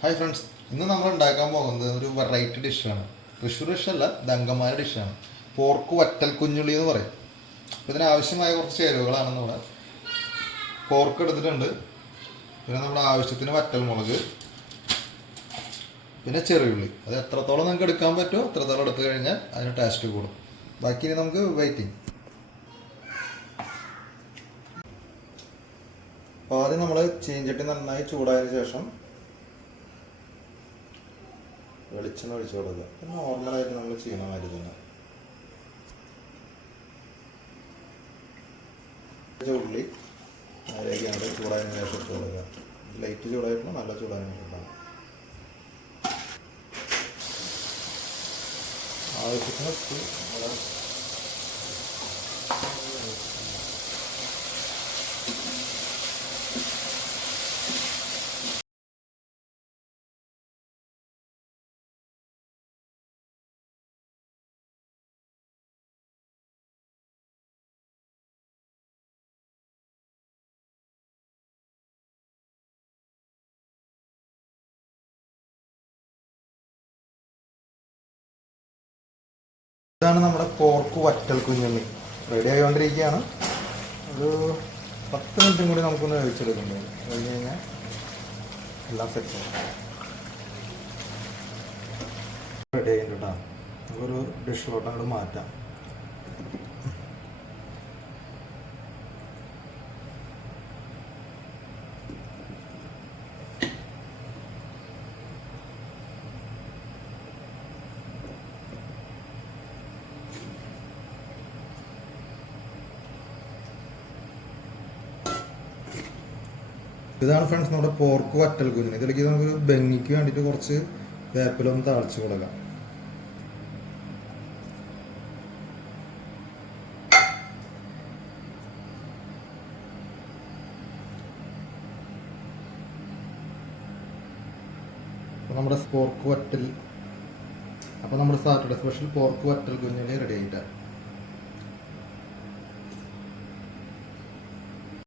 Hi friends ഇന്ന് നമ്മൾ ഉണ്ടാക്കാൻ പോകുന്നത് ഒരു വെറൈറ്റി ഡിഷാണ് തൃശ്ശൂർ ഡിഷല്ല ദങ്കമായ ഡിഷാണ് പോർക്ക് വറ്റൽ കുഞ്ഞുള്ളി എന്ന് പറയും. ഇതിനാവശ്യമായ കുറച്ച് ചേരുവകളാണ് നമ്മുടെ പോർക്ക് എടുത്തിട്ടുണ്ട്. പിന്നെ നമ്മുടെ ആവശ്യത്തിന് വറ്റൽ മുളക് പിന്നെ ചെറിയുള്ളി. അത് എത്രത്തോളം നമുക്ക് എടുക്കാൻ പറ്റുമോ അത്രത്തോളം എടുത്തു കഴിഞ്ഞാൽ അതിന് ടേസ്റ്റ് കൂടും. ബാക്കി ഇനി നമുക്ക് വെയിറ്റിംഗ് അപ്പോൾ ആദ്യം നമ്മൾ ചീഞ്ചട്ടി നന്നായി ചൂടായതിനു ശേഷം വെളിച്ചെണ്ണ ഒഴിച്ചു കൊടുക്കുക. നോർമലായിട്ട് നമ്മൾ ചെയ്യണ മാതിരി തന്നെ. ഉള്ളി അതിലേക്ക് നമ്മൾ ചൂടായതിനു ശേഷം ഇട്ട് കൊടുക്കുക. ലൈറ്റ് ചൂടായിട്ടുള്ള നല്ല ഇടാം. ആവശ്യത്തിന് ഉപ്പ് നമ്മുടെ ഇതാണ് നമ്മുടെ പോർക്ക് വറ്റൽ കുഞ്ഞുണ്ണി. റെഡി ആയിക്കൊണ്ടിരിക്കുകയാണ്. ഒരു പത്ത് മിനിറ്റും കൂടി നമുക്കൊന്ന് വേവിച്ചെടുക്കേണ്ടി വരും. കഴിഞ്ഞ് കഴിഞ്ഞാൽ എല്ലാം സെറ്റ് റെഡി ആയിട്ടുണ്ട് നമുക്കൊരു ഡിഷിലോട്ട് അങ്ങോട്ട് മാറ്റാം. ഇതാണ് ഫ്രണ്ട്സ് നമ്മുടെ പോർക്ക് വറ്റൽ കുഞ്ഞ് ഇതിലേക്ക് നമുക്ക് ഭംഗിക്ക് വേണ്ടിയിട്ട് കുറച്ച് വേപ്പിലൊന്ന് താളിച്ച് കൊടുക്കാം. നമ്മുടെ പോർക്ക് വറ്റൽ അപ്പോൾ നമ്മുടെ സാറ്റർഡേ സ്പെഷ്യൽ പോർക്ക് വറ്റൽ കുഞ്ഞിനെ റെഡി ആയിട്ടാണ്